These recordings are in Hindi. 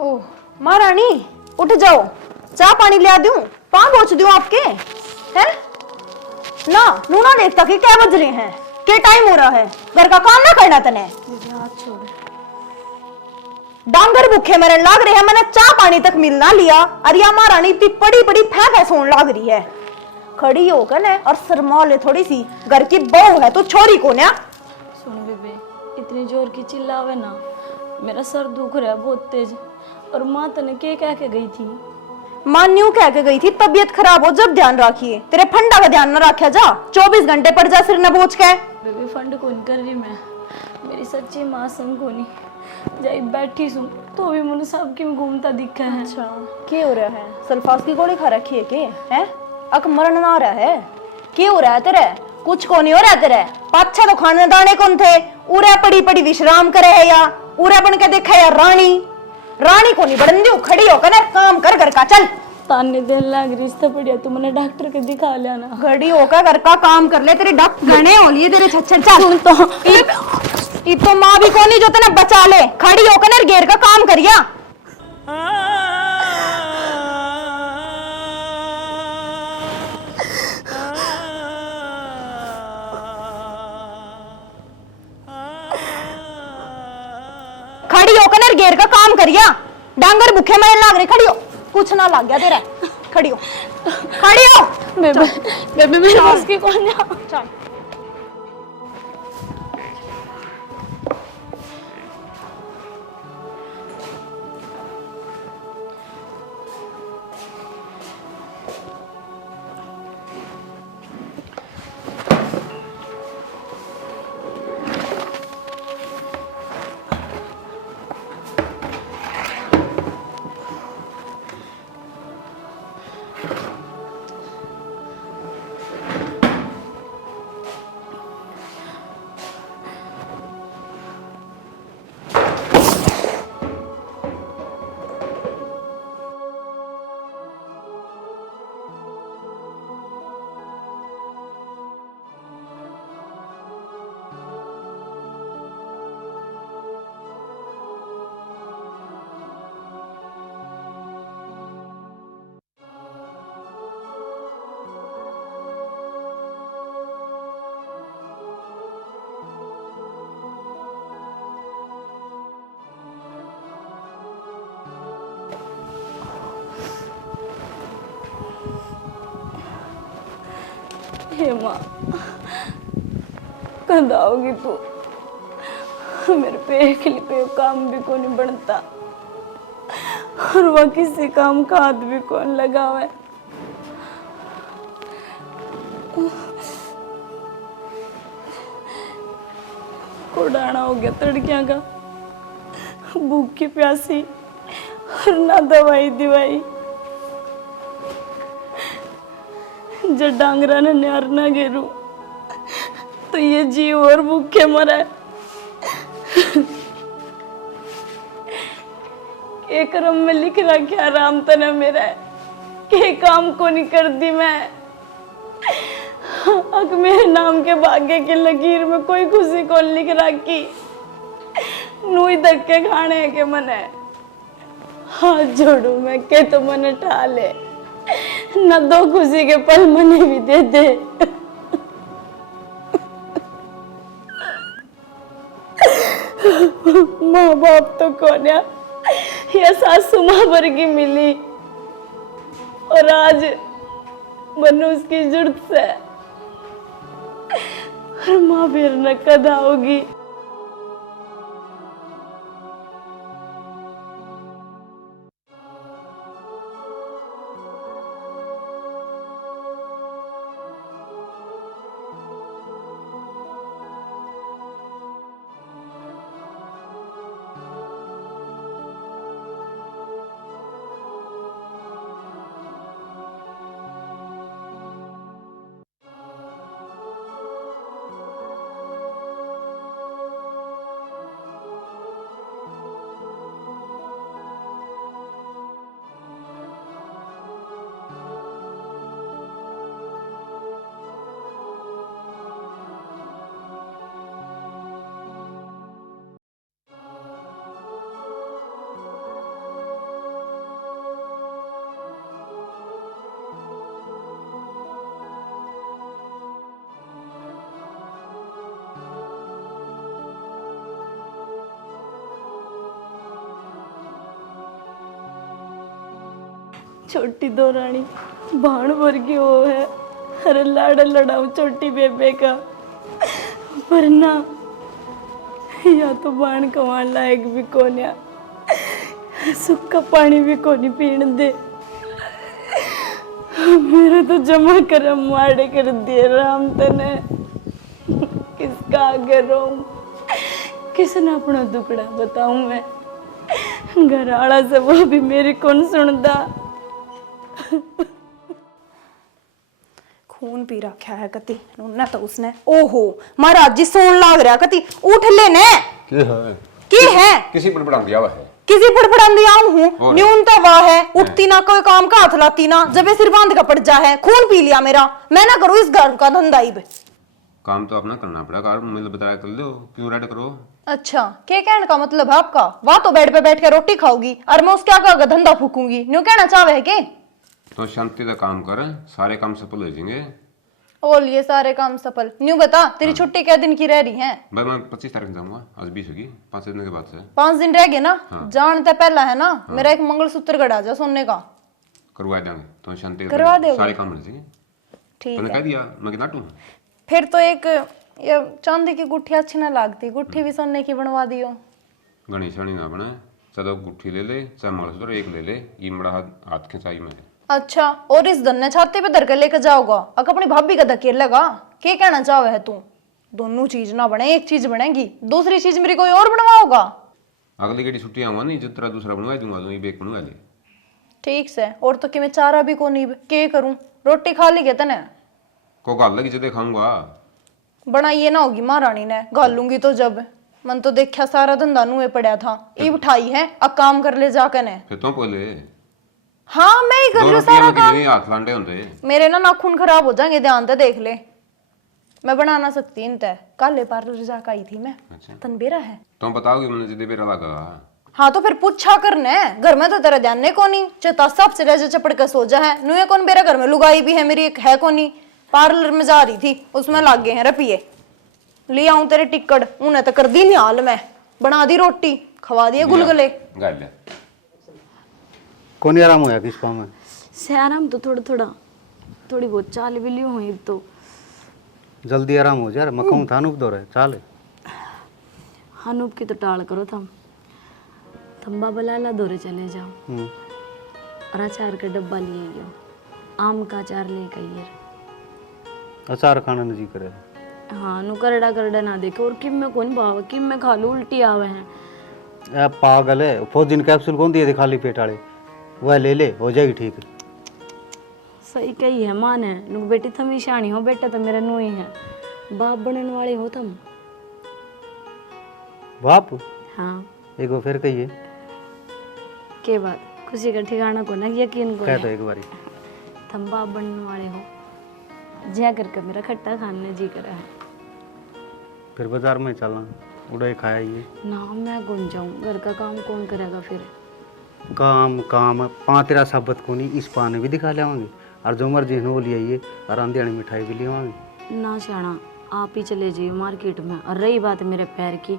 ओह महारानी उठ जाओ, चाय पानी ले दूं, पाँव पोंछ दूं आपके हैं ना। नूना देखता कि क्या बज रहे हैं, क्या टाइम हो रहा है, घर का काम ना करना तने। हाथ छोड़। डांगर भूखे मरन लाग रहे हैं, मैंने चाय पानी तक मिलना लिया। अरिया महारानी इतनी पड़ी पड़ी फैंक सोन लाग रही है। खड़ी होकर न और शर्मा ले थोड़ी सी, घर की बहू है तो छोरी को ना। सुन बेबे, इतनी जोर की चिल्लावे ना, मेरा सर दुख रहा है बहुत तेज। और माँ तने के कह के गई थी? मां न्यू कह के गई थी तबीयत खराब हो जब ध्यान रखिए, तेरे फंडा का ध्यान न रखा जा, 24 घंटे पड़ जा सिर न बोझ के। बेबी फंड को नहीं कर रही मैं, मेरी सच्ची माँ संग को नहीं जाई बैठी सुन तो भी मुझे सब की घूमता दिखा है। अच्छा क्या हो रहा है, सल्फास की गोली खा रखी है के हैं? अक मरण ना रहा है, क्या हो रहा है तेरे? कुछ को नहीं हो रहा तेरे, पाछा तो खाने दाने कौन थे, उरे पड़ी पड़ी विश्राम करे है या उरे बन के देखा या रानी रानी को नहीं बढ़न दू, खड़ी होकर काम कर घर का चल। ताने देन लाग रिश्ता बढ़िया, तू मैंने डॉक्टर के दिखा लिया ना। खड़ी होकर घर का काम कर ले, तेरे डॉक्टर गणे हो लिए तेरे छच्छर चल। सुन तो ये तो माँ भी कोनी जो तेने बचा ले, खड़ी होकर घेर का काम करिया। खड़ी होकर घेर का काम करिया, डांगर भूखे मरने लाग रहे। खड़ी हो, कुछ ना लग गया तेरा, खड़ी हो खड़ी हो। बेबे बेबे मेरे बस की कौन है? चल हे माँ, कद आओगी तू? मेरे पे अकेले पे काम भी को नहीं बनता और वह किसी काम का हाथ भी कौन लगा हुआ है। कोडाना हो गया तड़कियां का, भूख की प्यासी और ना दवाई दिवाई। जब डांगरा ने न्यार ना घेरू तो ये जीव और भूखे मरा है। के कर्म में लिख रखा राम तना मेरा है, के काम को नहीं कर दी मैं। अग मेरे नाम के भाग्य की लकीर में कोई खुशी को लिख रखी, नूई धक्के खाने के मन है। हाथ जोड़ू मैं के तो मन ठा ले, न दो खुशी के पल मने भी दे दे। माँ बाप तो कौन है, ये सासू माँ वर्गी मिली और आज मनुष्य की जरूरत से और माँ फिर न कद आओगी। छोटी दो रानी भाण भर की वो है, अरे लाड़ लड़ाऊ छोटी बेबे का, पर ना या तो बाण कमाने लायक भी कोन्या, सूखा पानी भी कोनी पीने दे। मेरे तो जमा कर माड़े कर दिए राम तने, किसका आगे रहूं, किसने अपना दुखड़ा बताऊं मैं, घर आला से वो भी मेरी कौन सुनता। खून पी रखा है कति ना तो उसने। ओहो महाराज जी सोन लाग रहा कति, उठ लेने की है किसी पर बड़ा दिया हुआ है, किसी फड़फड़ान दिया हूँ न्यून तो वाह है, उठती ना कोई काम का हाथ लाती ना, जब ये सिर बांध का पड़ जा है, खून पी लिया मेरा, मैं ना करूँ इस घर का धंधा ही। काम तो अपना करना पड़ेगा, मुझे बताया कर दो क्यों रेड करो। अच्छा क्या कहने का मतलब है आपका, वहां तो बेड पे बैठ के रोटी खाओगी और मैं उसके आगे धंधा फूकूंगी, न्यू कहना चाहे है के? तो शांति का काम कर, सारे काम सफल हो जाएंगे। ओल ये सारे काम सफल, न्यू बता तेरी छुट्टी क्या दिन की रह रही है? भाई मैं 25 तारीख जाऊंगा, आज 20 होगी, 5 दिन के बाद से 5 दिन रह गए ना। जानते पहला है ना मेरा एक मंगलसूत्र गड़ा जा सोने का, करवा देंगे तो शांति करवा दोगे? सारे काम हो जाएंगे। ठीक तूने है कह दिया मैं कितना टू फिर तो एक ये चांदी की गुट्ठी अच्छी ना लगती, गुट्ठी भी सोने की बनवा दियो। गणेश ना बने, चलो गुट्ठी ले ले चाहे मंगलसूत्र एक ले ले, ये बड़ा हाथ खिंचाई मेरे। अच्छा और इस धन ने छाते पे धर के लेकर जाओगा, अगर अपनी भाभी का धकेल लगा, क्या कहना चाहे है तू? दोनों चीज ना बने, एक चीज बनेगी, दूसरी चीज मेरी कोई और बनवाओगा। अगली की छुट्टी आऊंगा नहीं, जितना दूसरा बनवा दूंगा, तो ये बेक बनवा ले। ठीक से, और तो कि मैं चारा भी को नहीं, के करूं? रोटी खा ली क्या तने? को गाल लगी जदे खाऊंगा। बनाइए ना होगी महारानी ने, गालूंगी तो जब, मन तो देखा सारा धंधा नुए पड़ा था, ये उठाई है अब काम कर ले जाकर ने। फिर तो पहले हाँ मैं ही कर रही हूँ सारा काम, हाथ लांडे होंगे मेरे ना नाखून खराब हो जाएंगे, ध्यान से देख ले। मैं बना ना सकती इन तय, काले पार्लर जाकर आई थी मैं। अच्छा तनबेरा है तुम बताओगे मैंने जिदे बेरा लगा। हाँ तो फिर पूछा करने, घर में तो तेरा ध्यान नहीं कोनी, चता सब से रह चपड़ के सो जा है, नुए कौन बेरा घर में लुगाई भी है मेरी एक है कोनी, पार्लर में जा रही थी उसमें लाग गए हैं रुपये, ले आऊं तेरे टिकट, उन्हें तो कर दी निहाल, मैं बना दी रोटी खवा दिए गुलगुले। गाल कौन आराम होया किस काम में? से आराम तो थोड़ा थोड़ा थोड़ी बहुत चाल भी ली हुई, तो जल्दी आराम हो जा, मैं कहूँ था अनूप दो रहे चाल। अनूप की तो टाल करो थम बाबा लाला दौरे चले जाओ, और अचार का डब्बा लिए गयो, आम का अचार लेकर आइए। अचार खाना नहीं जी करे। हाँ नु करड़ा करड़ा ना देखे, और किम में कौन भाव, किम में खा लो उल्टी आवे हैं। ए पागल है, फौजिन कैप्सूल कौन दिए थे खाली पेट वाले, वह ले ले हो जाएगी ठीक। सही कही है माँ ने, नु बेटी थम ईशानी हो, बेटा तो मेरा नुई है, बाप बनने वाले हो तुम। बाप? हाँ एक बार फिर कहिए। के बात खुशी का ठिकाना को ना, यकीन को कह तो एक बारी। थम बाप बनने वाले हो, जिया करके मेरा खट्टा खाने जी करा है। फिर बाजार में चलना, उड़े खाया ये ना मैं कौन जाऊँ, घर का काम कौन करेगा फिर? काम काम पाँ तेरा साबत को नहीं, इस पाने भी दिखा लेवांगे, और जो मर्जी हो ले आइए, और आंधी मिठाई भी लेवांगे। ना शाना आप ही चले जाइए मार्केट में, और रही बात मेरे पैर की,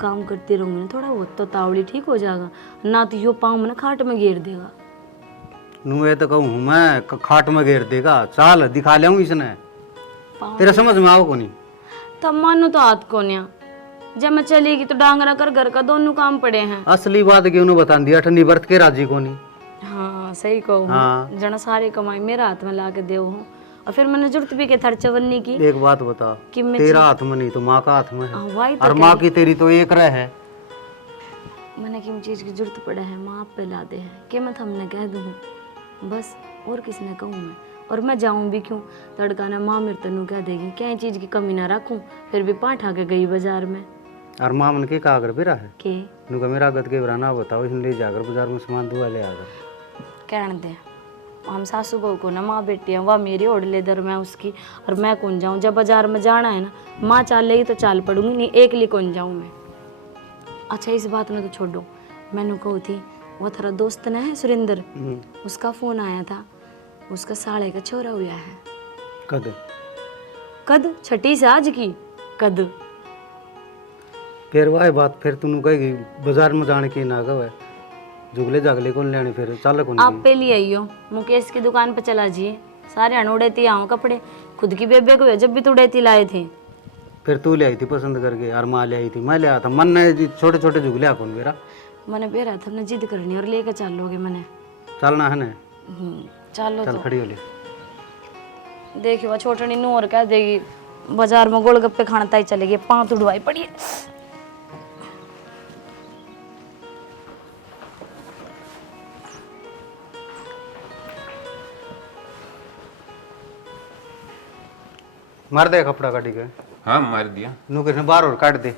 काम करती रहूँगी ना थोड़ा बहुत तो तावड़ी ठीक हो जाएगा, ना तो यो पाँव में ना खाट में घेर देगा। नुए तो कहूँ मैं खाट में घेर देगा, चाल दिखा ले इसने, तेरा समझ में आओ को नहीं। तब मानो तो हाथ कोन्या, जब मैं चलेगी तो डांगरा कर घर का दोनों काम पड़े हैं। असली बात क्यों ने बता दिया, ठंडी बरत के राजी को नहीं। हाँ सही कहो, हाँ। जना सारी कमाई मेरा हाथ में ला के दे हूँ, और फिर मैंने जरूरत भी के थर चवन्नी की। एक बात बता, कि मैं तेरा हाथ में नहीं तो माँ का हाथ में है, वही तो और माँ की तेरी तो एक रह है। मैंने किन चीज की जरूरत पड़े है माँ आप पे लादे हैं कि मैं थमने कह दूँ बस, और किसने कहूँ मैं, और मैं जाऊँ भी क्यों, तड़का ना माँ मेरे तनु कह देगी क्या चीज की कमी ना रखूँ, फिर भी पाँठ आके गई बाजार में। और माँ मन के का अगर बेरा है के नुका मेरा गद के बराना बताओ, इसने ले जाकर बाजार में सामान दुआ ले आकर कहने दे, हम सासू बहू को ना माँ बेटी हैं, वह मेरी ओढ़ ले दर मैं उसकी, और मैं कौन जाऊँ, जब बाजार में जाना है ना माँ चाल लेगी तो चाल पड़ूंगी, नहीं एक लिए कौन जाऊँ मैं। अच्छा इस बात में तो छोड़ो, मैंने कहो थी वो तेरा दोस्त ना है सुरेंद्र, उसका फोन आया था, उसका साले का छोरा हुआ है। कद कद छठी से आज की कद। फिर वह बात फिर तू कहेगी बाजार में जाने की ना गवे, जुगले जागले कौन लेने फिर चल कौन आप पे लिए आइयो मुकेश की दुकान पे चला जिए सारे अनोड़ेती आओ कपड़े खुद की बेबे को जब भी तो उड़ेती लाए थे। फिर तू ले आई थी पसंद करके और माँ ले आई थी, मैं ले आया था। मन ने छोटे छोटे जुगले कौन मेरा मैंने बेरा था ने जिद करनी और लेके चलोगे मैंने चलना है ना। चलो चल तो खड़ी हो ले। देखियो वह छोटनी नूर कह देगी बाजार में गोलगप्पे खाना ताई चलेगी पाँव उड़वाई पड़ी है। मार दे कपड़ा काटी के। हाँ मार दिया। नू किसने बाहर और काट दे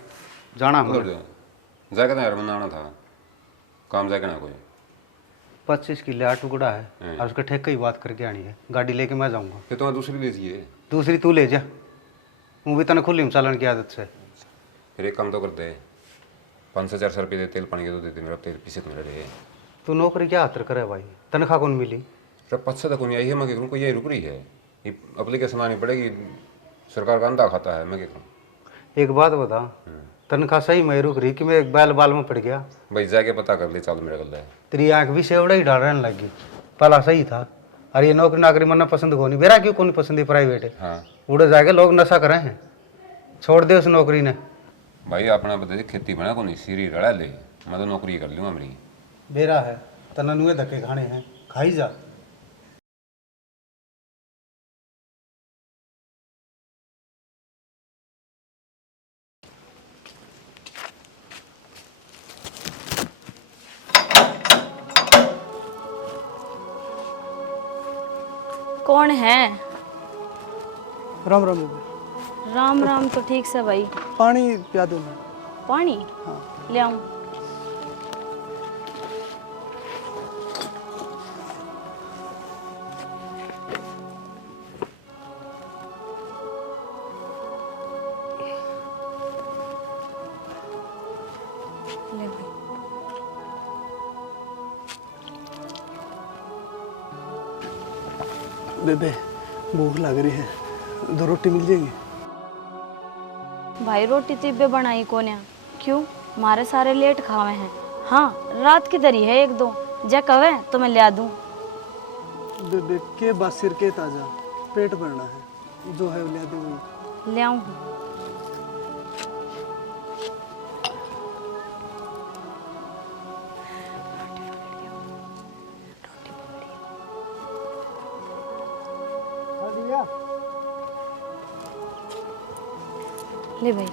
जाना उधर हमें। दो जाके ना यार बनाना था काम जाके ना कोई 25 किलो आठ टुकड़ा है और उसका ठेके की बात करके आनी है। गाड़ी लेके मैं जाऊंगा। फिर तुम्हें दूसरी लीजिए। दूसरी तू ले जा, वो भी तने खुली में चलन की आदत से। फिर एक काम तो करते 500 400 रुपये दे तेल पानी के तो देते मेरा तेल पीछे मेरे रहे। तू नौकरी क्या हाथ करे भाई, तनख्वाह कौन मिली? फिर 500 तक नहीं आई है मैं कह को यही रुक रही है ये अप्लीकेशन आनी पड़ेगी सरकार का अंधा खाता है मैं क्या करूँ। एक बात बता, तनख्वाह सही में रुक रही कि मैं एक बैल बाल में पड़ गया? भाई जाके पता कर ले चाल मेरा गल है। तेरी आंख भी सेवड़ा ही डाल रहने लगी। पहला सही था अरे ये नौकरी नाकरी मरना पसंद को नहीं, मेरा क्यों कौन पसंद है प्राइवेट है। हाँ उड़े जाके लोग नशा करे हैं, छोड़ दे उस नौकरी ने। भाई अपना बता खेती बना को नहीं सीरी रड़ा ले मैं तो नौकरी कर लूँगा मेरी। बेरा है तना नुए धक्के खाने हैं, खाई जा। कौन है? राम राम बेबे। राम राम तो ठीक से भाई। पानी पिया दो मैं। पानी ले आऊं? ले भाई। बेबे भूख लग रही है, 2 रोटी मिल जाएगी? भाई रोटी तिब्बे बनाई कोन्या क्यों? मारे सारे लेट खावे हैं। हाँ रात की दरी है 1 2 जा कवे तो मैं ले दूं। बेबे के बासिर के ताजा पेट भरना है, जो है ले दे। ले आऊं? ले भाई।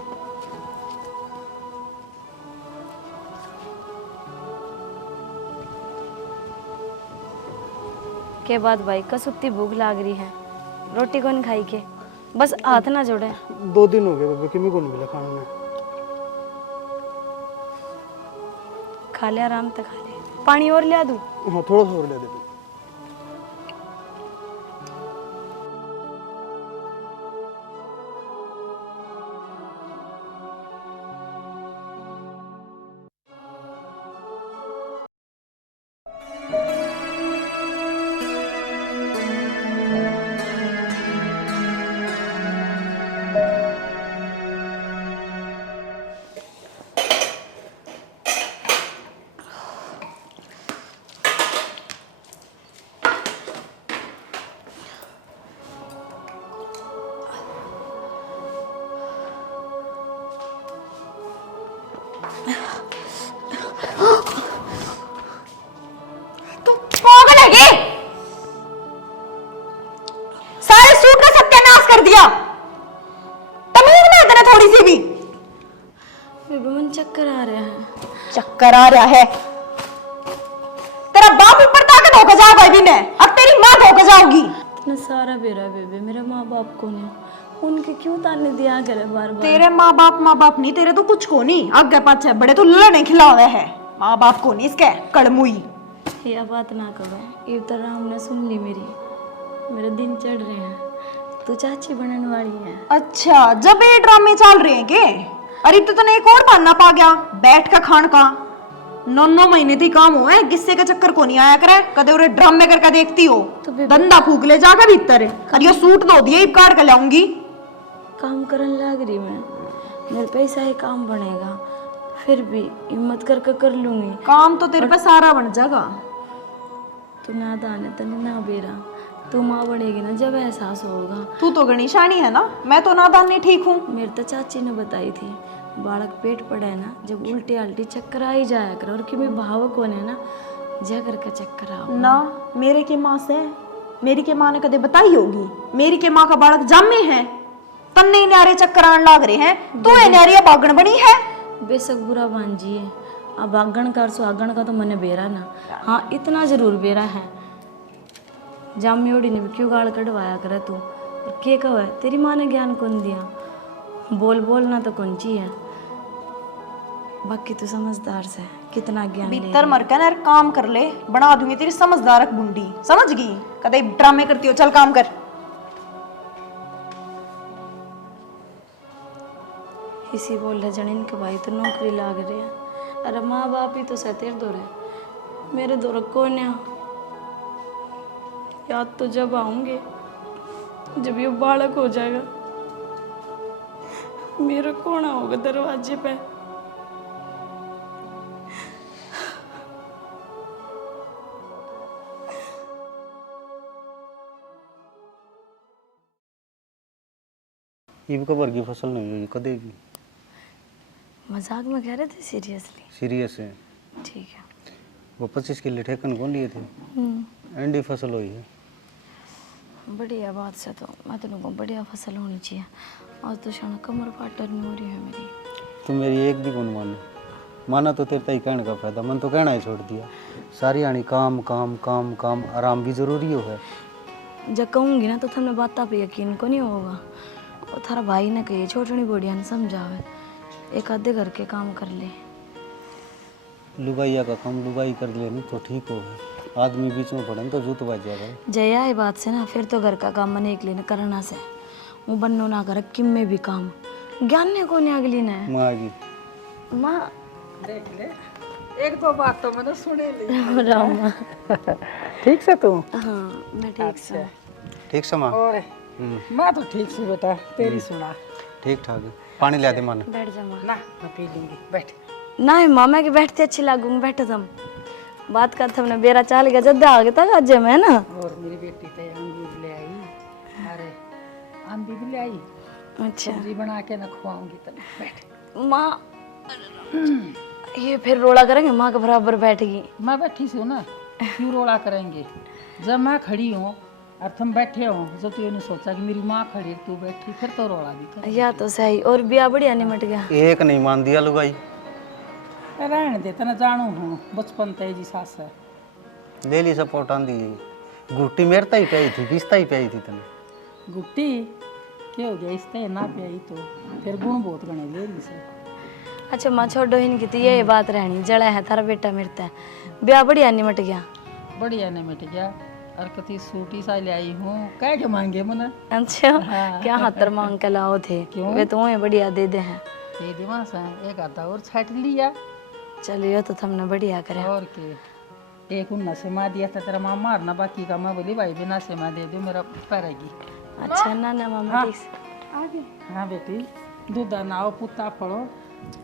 के बाद भाई कसुत्ती भूख लाग रही है, रोटी कौन खाई के? बस हाथ ना जोड़े। 2 दिन हो गए बेबे कि को नहीं मिला खाने में। खा ले आराम से खा ले। पानी और ले दूं? हाँ थोड़ा सा और ले दे। सारे सूट का सत्यानाश कर दिया। तमीज नहीं तेरे थोड़ी सी भी। बेबे मन चक्कर आ रहे हैं। चक्कर आ रहा है? तेरा बाप ऊपर ताकत होकर जा भाई भी मैं, अब तेरी माँ होकर जाऊंगी। इतना सारा बेरा बेबे, मेरे माँ बाप को ने उनके क्यों ताने दिया करे बार बार? तेरे माँ बाप नहीं, तेरे तो कुछ को नहीं। आगे पाछे बड़े तो लड़ने खिलावे है। माँ बाप को नहीं इसके कड़मुई। यह बात ना करो, ये तो राम ने सुन ली मेरी। मेरे दिन चढ़ रहे हैं, तू चाची बनने वाली है। अच्छा जब ये ड्रामे चल रहे हैं के? अरे तो तने एक और बहाना पा गया बैठ का खान का। 9 महीने थी काम हुआ है, किस्से का चक्कर को नहीं आया करे। कदे उरे ड्रामे करके देखती हो तो धंधा फूक ले जाकर भीतर। और ये सूट धो दिए काट के लाऊंगी। काम करने लग रही मैं, मेरे पैसा ही काम बनेगा। फिर भी हिम्मत करके कर लूंगी। काम तो तेरे पे सारा बन जाएगा। तू नादान है तने ना बेरा, तू माँ बनेगी ना जब एहसास होगा। तू तो गणेशानी है ना, मैं तो नादान नहीं ठीक हूँ। मेरे तो चाची ने बताई थी, बालक पेट पड़ा है ना जब उल्टी आल्टी चक्कर आ ही जाया कर, और कि मैं भावक होने ना जा करके चक्कर आओ ना मेरे के माँ से, मेरी के माँ ने कदे बताई होगी। मेरी के माँ का बालक जामे है, तन्ने न्यारे चक्कर आने लाग रहे हैं, तू ये न्यारी बागण बनी है। बेशक बुरा भांजी है, अब आगण कर सुहागण का तो मने बेरा ना। हाँ इतना जरूर बेरा है, जामियोड़ी ने भी क्यों गाल कटवाया करे तू, और के कहो है तेरी माँ ने ज्ञान कौन दिया, बोल बोलना तो कौनची है। बाकी तू समझदार से कितना ज्ञान ले भीतर मर के ना काम कर ले, बना दूंगी तेरी समझदारक बुंडी, समझ गई। कदे ड्रामे करती हो, चल काम कर। इसी बोल रहे जन इनके भाई तो नौकरी लाग रहे हैं, अरे माँ बाप ही तो सतेर दो रहे, मेरे दो कौन है। याद तो जब आऊंगे जब ये बालक हो जाएगा, मेरा कौन होगा दरवाजे पे। ये कबर की फसल नहीं हुई कदे भी। मजाक में कह रहे थे सीरियसली? सीरियस है। ठीक है। वो 25 किलो ठेकन कौन लिए थे, एंडी फसल हुई है। बढ़िया बात से तो मैं तो कहूँ बढ़िया फसल होनी चाहिए। आज तो शाना कमर पाटर नहीं हो रही है मेरी। तुम मेरी एक भी कौन माने, माना तो तेरे तय कहने का फायदा, मन तो कहना ही छोड़ दिया। सारी आनी काम काम काम काम, आराम भी जरूरी हो है। जब कहूँगी ना तो थमने बात पे यकीन को नहीं होगा, और थारा भाई ने कही छोटनी बोढ़िया ने समझावे, एक आधे घर के काम कर ले। लुगाइया का काम लुगाई कर ले नहीं तो ठीक हो है, आदमी बीच में पड़े तो जूत बाज जाएगा। जया है बात से ना, फिर तो घर का काम मने एक लेने करना से वो बन्नो ना कर किम में भी काम ज्ञान ने को नहीं अगली ने माँ आ गई। माँ देख ले, एक दो बात तो मैंने सुने ली। रामा ठीक से तू? हाँ मैं ठीक से। ठीक से माँ? और मैं तो ठीक से बेटा, तेरी सुना। ठीक ठाक है। पानी ला दे माने। बैठ जा माँ। ना मैं पी लूंगी, बैठ। ना मामा के बैठते अच्छी लागूंगी, बैठो तुम बात कर। तुमने बेरा चाल गया जब आगे तक आज मैं ना। और मेरी बेटी तो अंगूर ले आई, अरे आंधी भी ले आई। अच्छा सब्जी बना के ना खुआऊंगी तने, बैठ। माँ ये फिर रोड़ा करेंगे, माँ के बराबर बैठेगी। मैं बैठी सी हूँ ना, क्यों रोड़ा करेंगे। जब मैं खड़ी हूँ और तुम बैठे हो, जब तू ये नहीं सोचा कि मेरी माँ खड़ी तू बैठी, फिर तो रोड़ा भी कर। या तो सही, और बिया बढ़िया निमट गया। एक नहीं मान दिया लुगाई। रहने दे, तना जानू हूँ बचपन तेजी सास है। ले ली सपोर्ट आंदी है, गुट्टी मेरे ताई पे आई थी, किसता ही पे आई थी तने। गुट्टी क्या हो गया, इसते ना पे आई तो फिर गुण बहुत गणे ले ली से। अच्छा माँ छोड़ो ही नहीं की, ये बात रहनी जड़ा है थारा बेटा मिलता है, ब्याह बढ़िया निमट गया। बढ़िया नहीं मिट गया, और कति सूटी सा ले आई हूँ, कह के मांगे मना। अच्छा क्या हाथर मांग के लाओ थे? क्यों? वे तो बढ़िया दे दे हैं। ये दिमाग से एक आधा और छाट लिया। चलिए तो तुमने बढ़िया करे। और के एक उन्ना से मार दिया था तेरा माँ मारना, बाकी का मैं बोली भाई बिना से मैं दे दो, मेरा पैरेगी। अच्छा ना ना मामा हाँ। ठीक से। आगे हाँ बेटी, दूध नाओ पुत्ता फड़ो।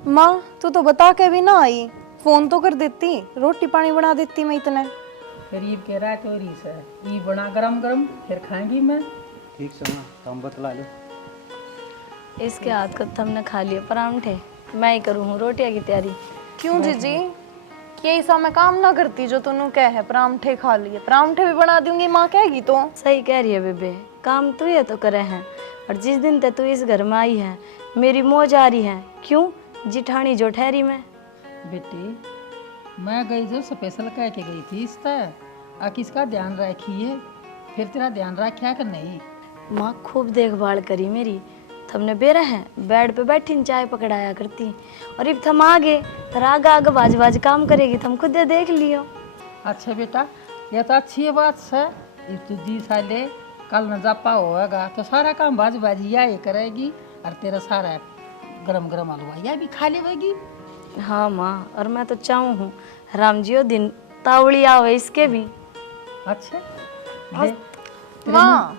माँ तू तो बता के भी ना आई, फोन तो कर देती, रोटी पानी बना देती मैं इतने। गरीब के रात हो रही से, ये बना गरम गरम फिर खाएंगी मैं। ठीक से माँ, तुम बतला लो। इसके हाथ को तुमने खा लिया परांठे, मैं ही करूँ रोटियां की तैयारी। क्यों जीजी, यही सा मैं काम ना करती जो तूने कह है, परांठे खा लिए, परांठे भी बना दूंगी माँ कहेगी तो। सही कह रही है बेबे, काम तू ये तो करे हैं, और जिस दिन तक तू इस घर में आई है मेरी मौज आ रही है। क्यों जिठानी जो ठहरी मैं। बेटी मैं गई जब स्पेशल कह के गई थी, इस तरह आ किसका ध्यान रखिए, फिर तेरा ध्यान रखा कि नहीं। माँ खूब देखभाल करी मेरी, तुमने बेरा है बेड पे बैठी चाय पकड़ाया करती, और अब थम आगे तर आगा आगे बाज बाज काम करेगी, तुम खुद देख लियो। अच्छा बेटा ये तो अच्छी बात है, ये तू जी साले कल न जापा होगा तो सारा काम बाज बाजी या ये करेगी, और तेरा सारा गरम गरम हलवा या भी खा लेगी। हाँ माँ, और मैं तो चाहूँ हूँ राम जी दिन तावड़ी आवे इसके भी। अच्छा माँ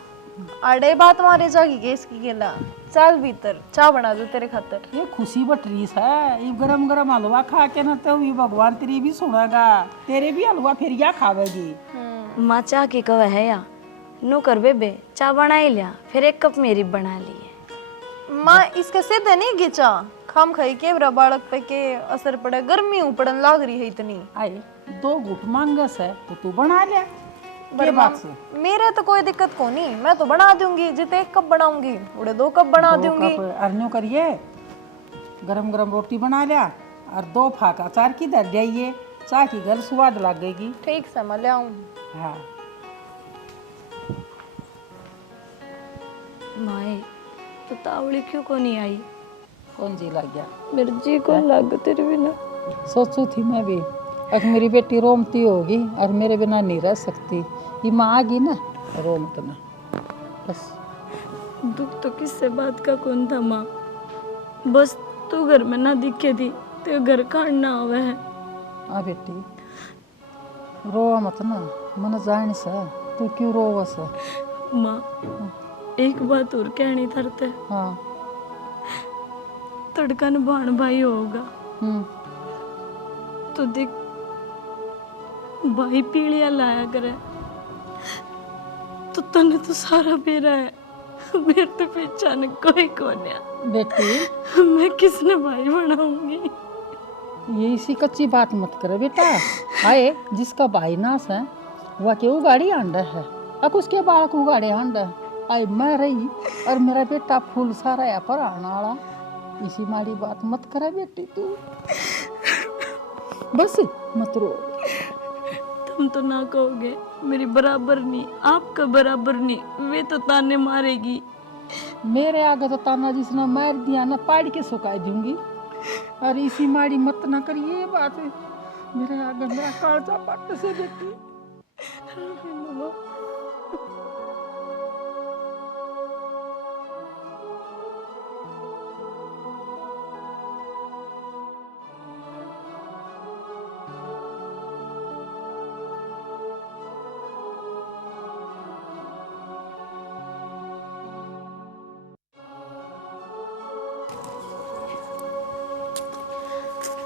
अड़े बात मारे जागी के इसकी गेला, चल भीतर चाय बना दो तेरे खातर। ये खुशी बटरीस है, ये गरम गरम हलवा खा के ना तो ये भगवान तेरी भी सुनेगा, तेरे भी हलवा फिर या खावेगी। माँ चाह की कव है या नो कर बेबे चाय बना ही लिया, फिर एक कप मेरी बना ली है। माँ इसके सिद्ध नहीं गिचा खाम खाई के बरा बालक पे के असर पड़े, गर्मी उपड़न लाग रही है इतनी। आए 2 घुट मांगस है तो तू बना ले। पर बात से मेरे तो कोई दिक्कत को नहीं, मैं तो बना दूंगी, जितने 1 कप बनाऊंगी उड़े 2 कप बना दूंगी। अरन्यो करिए गरम गरम रोटी बना लिया और 2 फाका अचार की दर जाइए, चाय की गल स्वाद लगेगी। ठीक से मैं ले आऊं। हाँ माए तो तावड़ी क्यों को नहीं आई? कौन जी लग गया? मेरे जी को लग तेरे बिना। सोचू थी मैं भी अब मेरी बेटी रोमती होगी और मेरे बिना नहीं रह सकती, ये माँ आ गई ना रोमत ना बस। दुख तो किससे बात का कौन था माँ, बस तू घर में ना दिखे थी तो घर काटना हुआ है। आ बेटी रो मत ना, मन जान सा तू क्यों रोवस? माँ एक बात और कहनी थरते। हाँ तड़कन भाण भाई होगा तो देख भाई पीलिया लाया करे तो तने तो सारा बेरा है, मेरे तो पहचान कोई कौन है। बेटी मैं किसने भाई बनाऊंगी? ये इसी कच्ची बात मत करे बेटा। आए जिसका भाई नाश है वह के उगाड़ी आंडा है, अब उसके बालक उगाड़े आंडा है। आई मैं रही और मेरा बेटा फूल सारा है पर आना वाला, इसी मारी बात मत करे बेटी तू, बस मत रो। तुम तो ना कहोगे मेरी बराबर नहीं, आपका बराबर नहीं, वे तो ताने मारेगी। मेरे आगे तो ताना जिसने मार दिया ना पाड़ के सुखा दूंगी, और इसी मारी मत ना करिए ये बात, मेरे आगे मेरा कालजा पट से बेटी।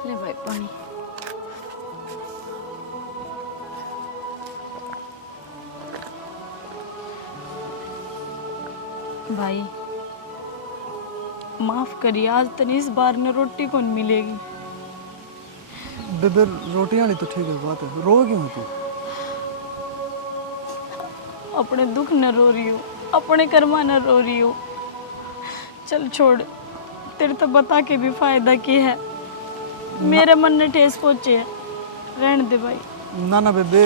ले भाई पानी। भाई माफ करिए, आज तनी इस बार ने रोटी कौन मिलेगी। बेबे रोटी वाली तो ठीक है बात है, रो क्यों है तू? अपने दुख न रो रही हो, अपने कर्मा न रो रही हो। चल छोड़, तेरे तो बता के भी फायदा की है, मेरे मन ने ठेस पहुंचे है, रहने दे भाई। ना ना बेबे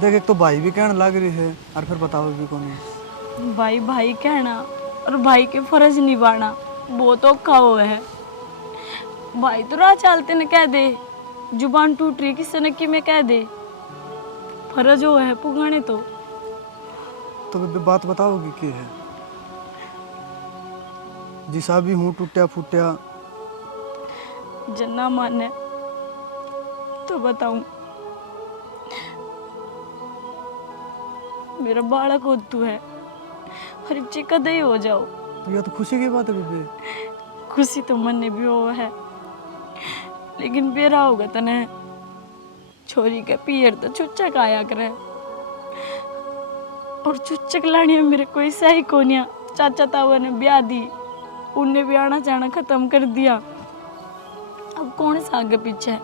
देख, एक तो भाई भी कहने लग रही है और फिर बताओ भी कौन है। भाई भाई कहना और भाई के फर्ज निभाना बहुत औखा हुआ है। भाई तो राह चलते न कह दे, जुबान टूट रही किसी न कि में कह दे, फर्ज हो है पुगाने तो बेबे बात बताओगी क्या है? जिसा भी हूँ टूटा फूटा जन्ना माने तो बताऊं, मेरा बालक हो तू है और इच्छे कदे ही हो जाओ। तो यह तो खुशी की बात है बेबे। खुशी तो मन ने भी हो है, लेकिन बेरा होगा तने छोरी के पियर तो चुच्चक आया करे, और चुच्चक लानी है मेरे कोई सही कोनिया। चाचा ताऊ ने ब्याह दी, उनने भी आना जाना खत्म कर दिया, अब कौन सा आगे पीछे।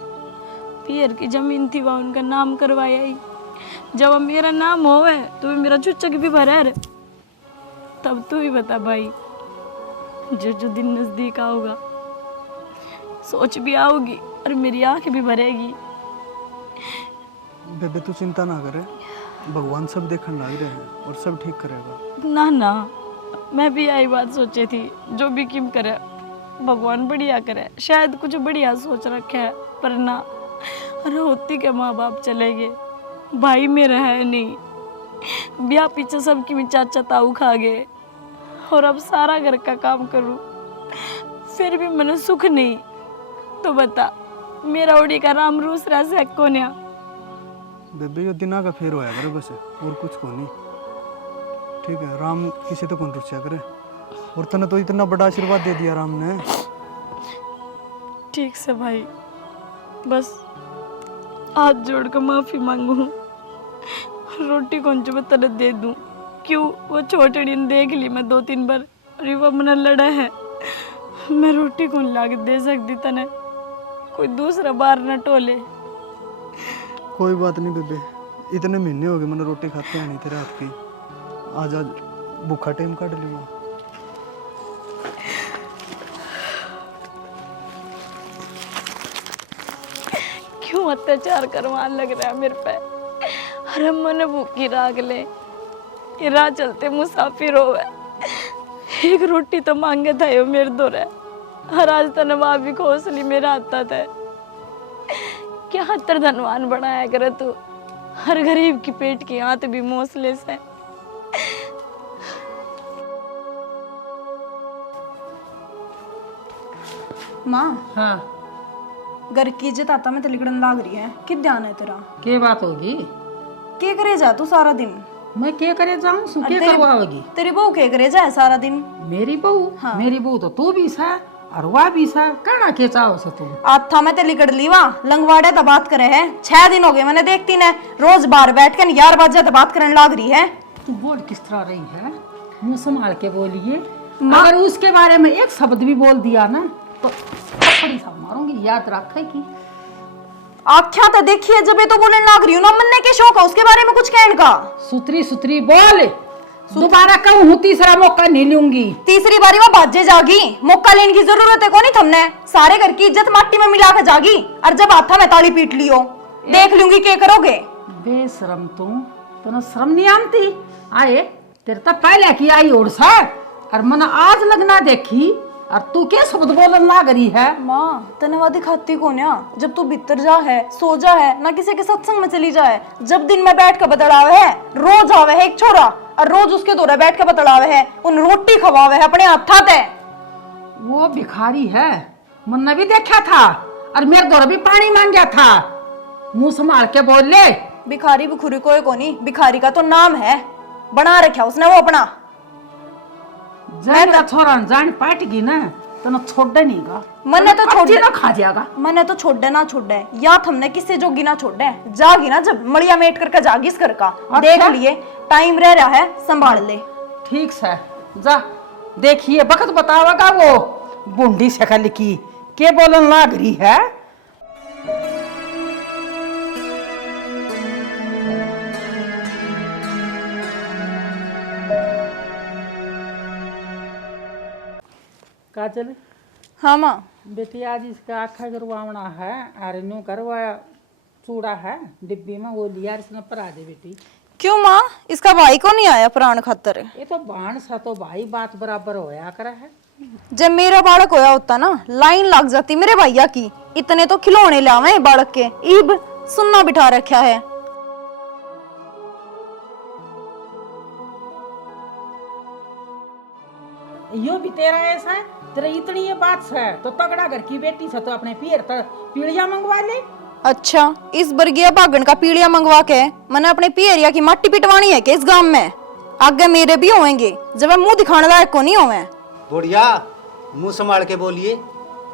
पियर की जमीन थी वह उनका नाम करवाया ही, जब अब मेरा नाम होवे तो मेरा चुच्चक भी भरा है, तब तू ही बता भाई। जो जो दिन नजदीक आओगा सोच भी आओगी और मेरी आंख भी भरेगी। बेबे तू चिंता ना करे, भगवान सब देखने लग रहे हैं और सब ठीक करेगा। ना ना, मैं भी यही बात सोची थी, जो भी किम करे भगवान बढ़िया करे, शायद कुछ बढ़िया सोच रखे है, पर ना, अरे होती के माँ बाप चले गए, भाई मेरा है नहीं, ब्याह पीछे सबकी भी चाचा ताऊ खा गए, और अब सारा घर का काम करूं फिर भी मैंने सुख नहीं। तो बता मेरा उड़ी का राम रूस रहा से कोन्या। बेबे यो दिना का फेर होया करे बस, और कुछ को नहीं। ठीक है, राम किसी तो कौन रुस्या करे। और तने तो इतना बड़ा आशीर्वाद दे दिया राम ने। ठीक से भाई, बस हाथ जोड़ कर माफी मांगू, रोटी कौन जो मैं तेरे दे दूं। क्यों वो छोटड़ी ने देख ली मैं 2-3 बार, अरे वो मना लड़ा है, मैं रोटी कौन ला के दे सकती तने, कोई दूसरा बार न टोले। कोई बात नहीं बेबे, इतने महीने हो गए मैंने रोटी खाते हैं नहीं तेरे हाथ की, आज आज भूखा टाइम काट लूंगा। क्यों अत्याचार करवाने लग रहा है मेरे पे, अरे मन भूखी राग ले, ये राह चलते मुसाफिर हो, एक रोटी तो मांगे था यो मेरे दो रे, हर आज तनवा भी खोसली मेरा आता था। क्या हत्तर धनवान बनाया करे तू, हर गरीब की पेट की आंत भी मौसले से। माँ, हाँ, घर की इज्जत आता में तलिकड़न लाग रही है, कि ध्यान है तेरा? के बात होगी? के करे जा तू सारा दिन? मैं क्या करे जाऊं, सु के तेरी- करवाओगी? तेरी बहू के करे जाए सारा दिन? मेरी बहू? मेरी बहू तो तू भी सा और वह भी सा, कहना के चाहो से तू? आज था मैं तलिकड़ लीवा लंगवाड़े तो बात करे है, 6 दिन हो गए मैंने देखती ने, रोज बाहर बैठ के 11 बजे तो बात करने लाग रही है। तू बोल किस तरह रही है, मुंह संभाल के बोलिए, अगर उसके बारे में एक शब्द भी बोल दिया ना तो थप्पड़ी सा मारूंगी, याद रखे की। आख्या तो देखिए, जब ये तो बोलने लाग रही हूँ ना, मन्ने के शौक है उसके बारे में कुछ कहने का। सुतरी सुतरी बोल, दोबारा कहूँ तीसरा मौका नहीं लूंगी। तीसरी बारी वो बाजे जागी, मौका लेने की जरूरत है कोनी थमने, सारे घर की इज्जत माटी में मिला के जागी, और जब हाथा में ताली पीट लियो देख लूंगी क्या करोगे। बेशरम तू शर्म नहीं आती? आए तेरे तो पहले की आई ओढ़ सा, और मन आज लगना देखी, और तू क्या शब्द बोलन लाग रही है? माँ तने दिखाती कौन है, जब तू भीतर जा है, सो जा है, ना किसी के सत्संग में चली जाए, जब दिन में बैठ कर बतलावे है, रोज आवे है एक छोरा, और रोज उसके दौरे बैठ के बतलावे है, उन रोटी खवावे है अपने हाथा ते। वो भिखारी है, मन ने भी देखा था, और मेरे दौरे भी पानी मांग गया था, मुंह संभाल के बोल ले। भिखारी बुखुरी कोई कोनी, भिखारी का तो नाम है, बना रखा उसने वो अपना। जान का छोरा जान पाट गई ना तो न छोड़ नहीं गा, मैंने तो छोड़ ना खा जाएगा, मैंने तो छोड़े ना छोड़े, या हमने किससे जोगी ना छोड़े, जागी ना जब मड़िया मेट करके जागी इस घर का। देख लिए टाइम रह रहा है, संभाल ले। ठीक है जा देखिए, वक्त बतावेगा वो बूंदी शकल की के बोलन लाग रही है। काजल, हाँ माँ। बेटी आज इसका आखा करवाना है, और न्यू करवाया चूड़ा है डिब्बी में, वो लिया इसने परा दे बेटी। क्यों माँ, इसका भाई को नहीं आया प्राण खातर? ये तो बाण सा तो भाई बात बराबर होया करा है। जब मेरा बालक होया होता ना, लाइन लग जाती मेरे भैया की, इतने तो खिलौने लावे बालक के, ईब सुनना बिठा रखा है। यो भी तेरा ऐसा है, तेरा इतनी ये बात है तो तगड़ा घर की बेटी से तो अपने पीर पीड़िया मंगवा ले। अच्छा, इस बरगिया भागन का पीड़िया मंगवा के मैंने अपने पियरिया की मट्टी पिटवानी है कि इस गांव में? आगे मेरे भी होंगे, जब मैं मुंह दिखाने लायक को नहीं होवे। बुढ़िया मुंह संभाल के बोलिए,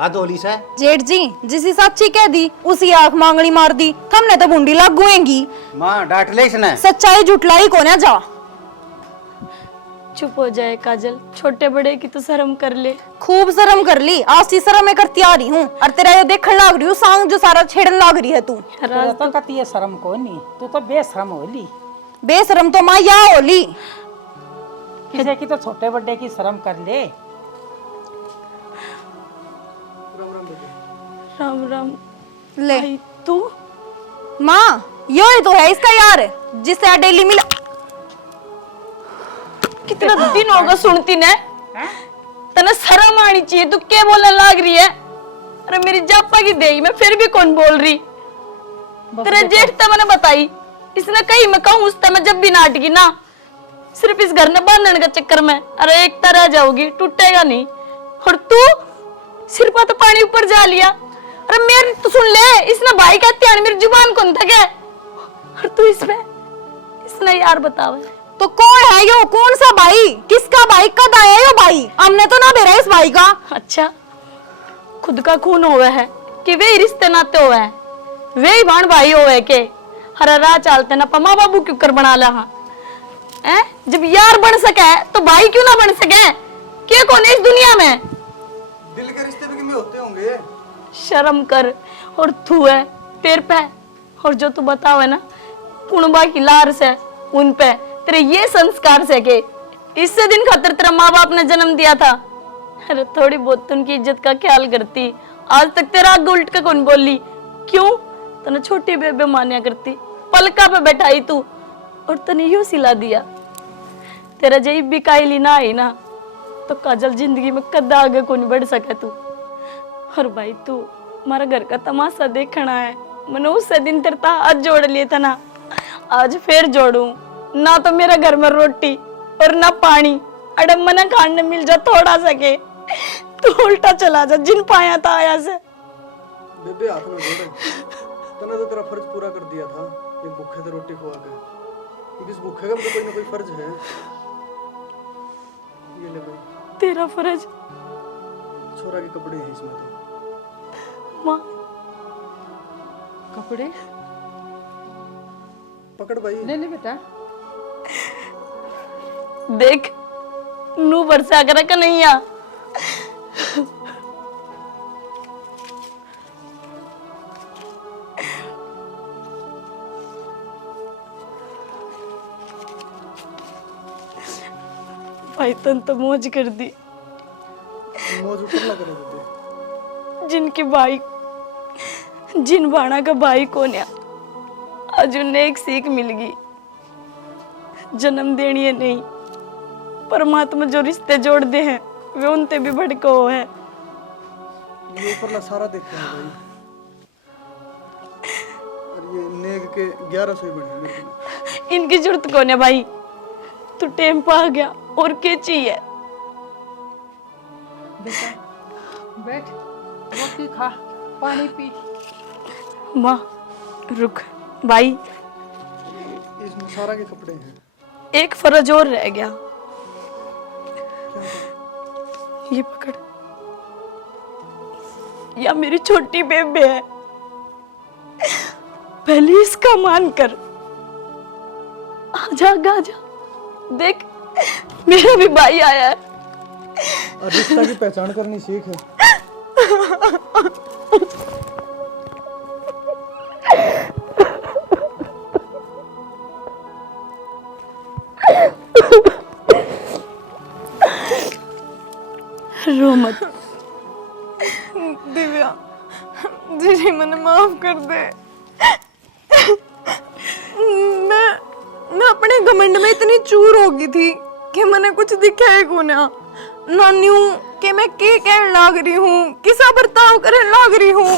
आधोली से। जेठ जी जिसी साची कह दी उसी आंख मांगली मार दी, हमने तो बूंदी लाग गुएंगी। माँ डांट ले इसने। सच्चाई झुटलाई को ना जा। चुप हो जाए काजल, छोटे बड़े की तो शर्म कर ले। खूब शर्म कर ली, आज सी शर्म मैं करती आ रही हूँ, और तेरा ये देखने लाग रही हूँ सांग जो सारा छेड़न लाग रही है तू। तेरा तो कती ये शर्म को नहीं, तू तो बेशरम होली। बेशरम तो माँ या होली, किसी की तो छोटे बड़े की शर्म कर ले। राम राम। ले भाई तू माँ, यो ही तो है इसका यार जिससे डेली मिला। कितना दिन होगा सुनती ने, तने शर्म आनी चाहिए, तू क्या बोलने लाग रही है? अरे मेरी जापा की देही मैं फिर भी कौन बोल रही? तेरे जेठ तो मैंने बताई, इसने कही मैं कहूँ उस मैं जब भी नाटकी ना, सिर्फ इस घर ने बांधने का चक्कर में, अरे एक तरह जाओगी टूटेगा नहीं। और तू सिर पर तो पानी ऊपर जा लिया। अरे मेरी तो सुन ले, इसने भाई कहते हैं मेरी जुबान कौन था क्या? और तू इसमें इसने यार बतावे तो कौन है यो? कौन सा भाई? किसका भाई? कद आया यो भाई? हमने तो ना बेरा इस भाई का। अच्छा, खुद का खून होवे है कि वे रिश्ते नाते होवे है, वे ही भाण भाई होवे के हर राह चलते ना पमा बाबू क्यों कर बना ला? हाँ जब यार बन सके तो भाई क्यों ना बन सके? के कौन है इस दुनिया में? दिल के रिश्ते भी कितने होते होंगे। शर्म कर। और तू है तेर पे, और जो तू बतावे ना कुणबा की लार से उन पे तेरे ये संस्कार से के इससे दिन खातर तेरा माँ बाप ने जन्म दिया था। अरे थोड़ी बहुत उनकी इज्जत का ख्याल करती, आज तक तेरा आगे उल्ट के कौन बोली? क्यों? तने छोटी बेबे मान्या करती, पलका पे बैठाई तू, और तने यूं सिला दिया। तेरा जब भी कायली ना आई ना तो काजल जिंदगी में कदा आगे कौन बढ़ सके तू। और भाई तू हमारा घर का तमाशा देखना है, मैंने उससे दिन तेरे हाथ जोड़ लिए था ना, आज फिर जोड़ू ना। तो मेरा घर में रोटी और ना पानी, अरे मना खाने मिल जा थोड़ा सके, तू उल्टा चला जा जिन पाया था आया से। बेबे हाथ में जोड़े, तने तो तेरा फर्ज पूरा कर दिया था, एक भूखे से रोटी खुआ के। क्योंकि इस भूखे का भी तो कोई ना कोई फर्ज है। ये ले भाई, तेरा फर्ज? छोरा के कपड़े हैं इसमें तो। माँ कपड़े पकड़ भाई। ले ले बेटा। देख नू वर्षा कर कन्हैया, भाई तन तो मौज कर दी। मौज ऊपर ना करे बेटे। जिनके भाई, जिन बाणा का भाई कौन है, आज उन्हें एक सीख मिल गई, जन्म देनी है नहीं, परमात्मा जो रिश्ते जोड़ दे हैं वे उनते भी भड़के हुए हैं। ये ऊपर ला सारा देखते हैं भाई। और ये नेग के 1100 ही बढ़े मेरे को। इनकी जरूरत कौन है भाई? तू टेम पा गया और क्या चाहिए? बेटा बैठ, रोटी खा, पानी पी। माँ रुक भाई, इसमें सारा के कपड़े हैं। एक फर्ज और रह गया। ये पकड़, या मेरी छोटी बेबे है, पहले इसका मान कर। आजा आजा, देख मेरा भी भाई आया है। और रिश्ता की पहचान करनी सीख है। रो मत दिव्या, दीदी मैंने माफ कर दे। मैं अपने घमंड में इतनी चूर हो गई थी कि मैंने कुछ दिखा ही को ना नान्यू कि मैं के कहने लाग रही हूँ, किसा बर्ताव करने लाग रही हूँ।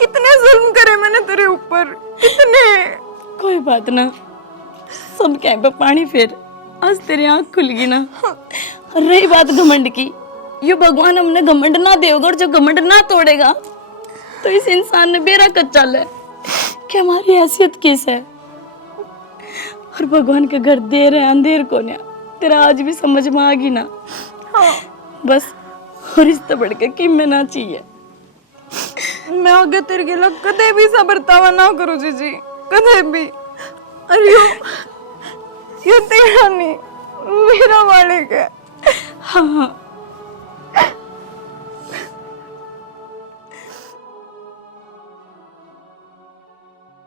कितने जुल्म करे मैंने तेरे ऊपर, कितने। कोई बात ना, सब कहीं पे पानी फेर, आज तेरी आंख खुल गई ना। और रही बात घमंड की, ये भगवान हमने घमंड ना देगा, और जो घमंड ना तोड़ेगा तो इस इंसान ने बेरा कच्चा है कि हमारी हैसियत किस है। और भगवान के घर देर है अंधेर कौन है, तेरा आज भी समझ में आ गई ना। हाँ। बस और इस बढ़ के कि मैं ना चाहिए। मैं आगे तेरे के लिए कदे भी सा बर्तावा ना करूँ जीजी, कदे भी। अरे यो तेरा नहीं, मेरा मालिक है। हाँ